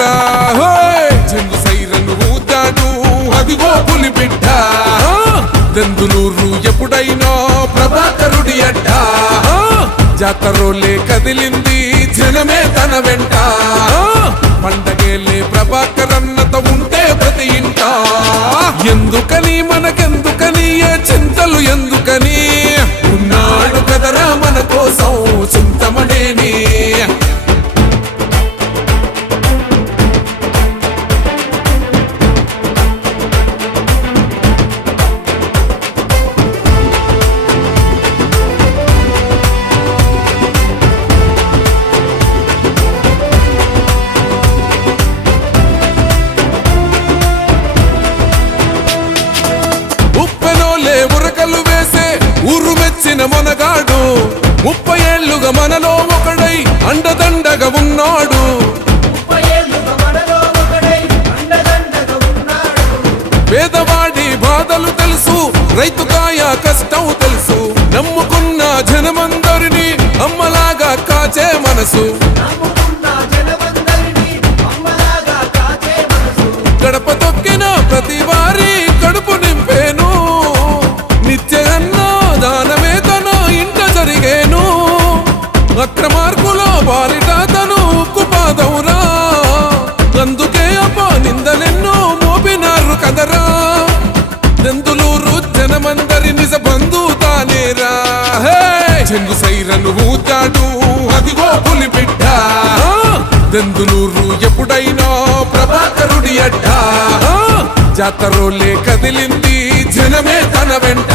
రా చెంగు సైరను ఊతాడు అదిగో పులి బిడ్డ దెందులూరు ఎప్పుడైనా ప్రభాకరుడి అడ్డ జాతరోలే కదిలింది జనమే తన వెంట పండగేలే ప్రభాకరన్నత ఉంటే ప్రతి ఇంట ఎందుకని మనకెందుకని ఏ చింతలు ఎందుకని ఉన్నాడు కదరా మన కోసం చింతమనేని ఊరు మెచ్చిన మనగాడు 30 ఏళ్లుగా మనలో ఒకడై అండదండగా ఉన్నాడు పేదవాడి బాధలు తెలుసు రైతు కాయ కష్టం తెలుసు నమ్ముకున్న జనమందరినీ అమ్మలాగా కాచే మనసు గడప తొక్కిన ప్రతి వారి కడుపు నింపేను నిత్య దానమే తన ఇంట జరిగేను అక్రమార్కులో బారిట తను ఉక్కుపాదవురా అందుకే అప్ప నిందలెన్నో మోపినారు కదరా దెందులూరు జనమందరి నిజ బంధు తానేరా చెంగు సైరను ఊతాడు అదిగో పులి బిడ్డ దెందులూరు ఎప్పుడైనా ప్రభాకరుడి అడ్డ జాతరోలే కదిలింది జనమే తన వెంట